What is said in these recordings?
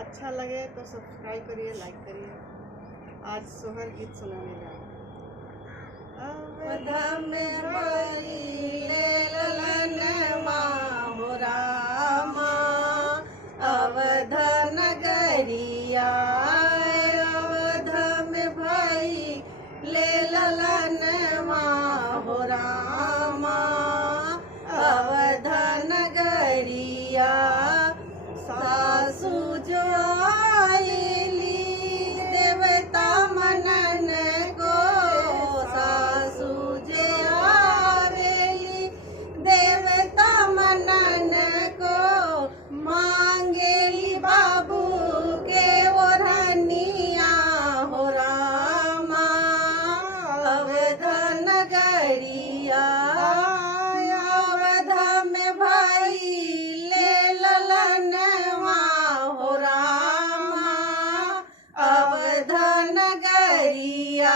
अच्छा लगे तो सब्सक्राइब करिए, लाइक करिए। आज सोहर गीत सुनाने जा रहे हैं। अवध में भइले ललनवा हो रामा, अवध नगरिया अवध में भइले ललनवा हो रामा, अवध नगरिया सासु जो आइली देवता मनन को, सासु जो आवेली देवता मनन को, मांगेली बाबू के ओढ़निया हो रामा, अवध नगरिया अवध में भइले ललनवा हो रामा, अवध नगरिया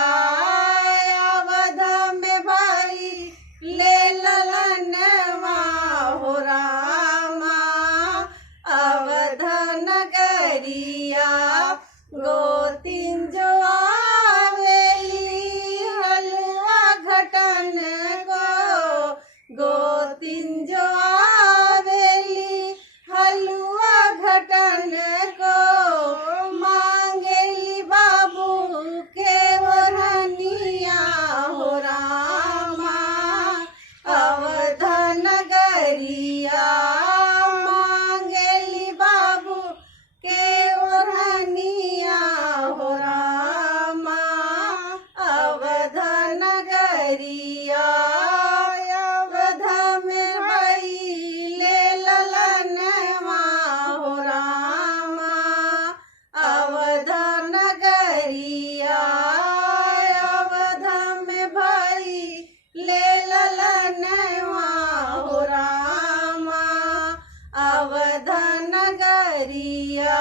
अवध में भइले ललनवा हो रामा, अवध नगरिया गोतिन जो आवेली हलवा घटन को, गोतिन जो आवेली हलवा घटन को, मांगेली बाबू के ओढ़निया हो रामा, अवध नगरिया मांगेली बाबू के ओढ़निया हो रामा, अवध नगरिया अवध में भइले ललनवा हो रामा, अवध नगरिया अवध में भइले ललनवा हो रामा, अवध नगरिया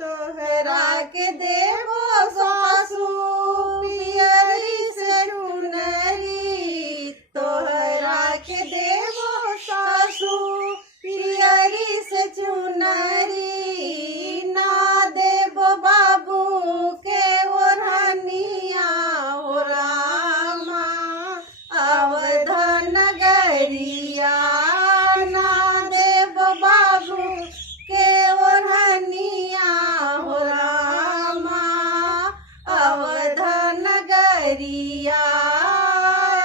तोहरा के देवो सासू पियरी से चुनरी, तोहरा के देवो सासू पियरी से चुनरी, ना देवो बाबू के ओढ़निया हो रामा, अवध नगरिया ना देवो बाबू के ओढ़निया हो रामा, अवध नगरिया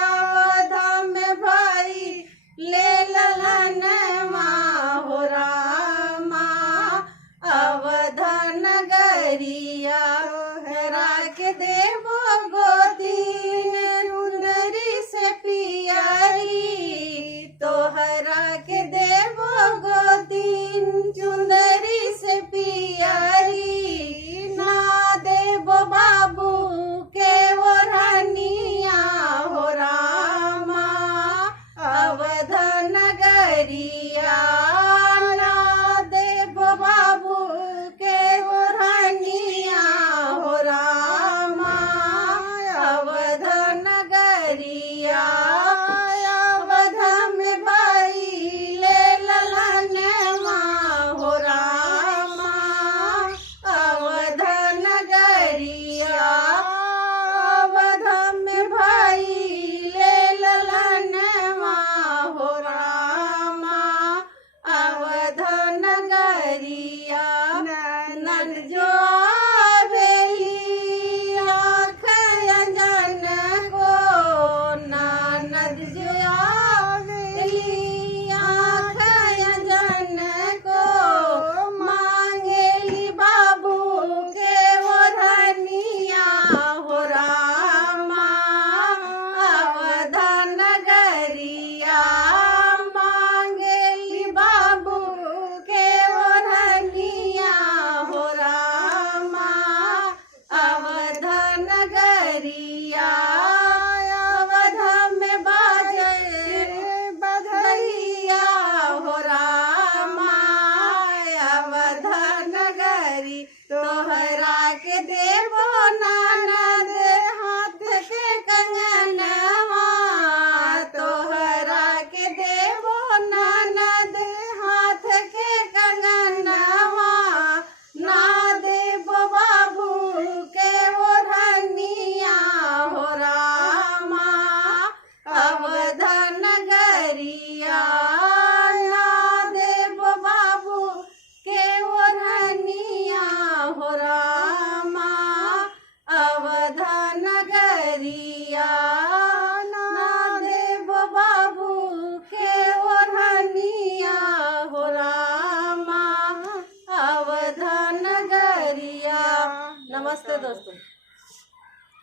अवध में भइले ललनवा हो रामा, अवध नगरिया तोहरा के देवो गोदीन रुंदरी से पियरी, तोहरा के देवो गोदीन चुंदरी से पियरी, ना देवो बाबू के ओढ़निया हो रामा, अवध नगरिया ना देवो बाबू के ओढ़निया हो रामा, अवध नगरिया अवध में भइले ललनवा हो रामा, अवध नगरिया अवध में भइले ललनवा हो रामा, अवध नगरिया नन जो आवेली आँख अंजन को, ननद जो आवेली आँख अंजन को, मांगेली बाबू के ओढ़निया हो रामा, अवध नगरिया मांगेली बाबू के ओढ़निया हो रामा, अवध नगरिया अवध में बाजे बधैया हो रामा, अवध नगरी तोहरा के देवो ननद हाथ के कंगनवा, तोहरा के देवो ननद हाथ के कंगनवा, ना नमस्ते दोस्तों।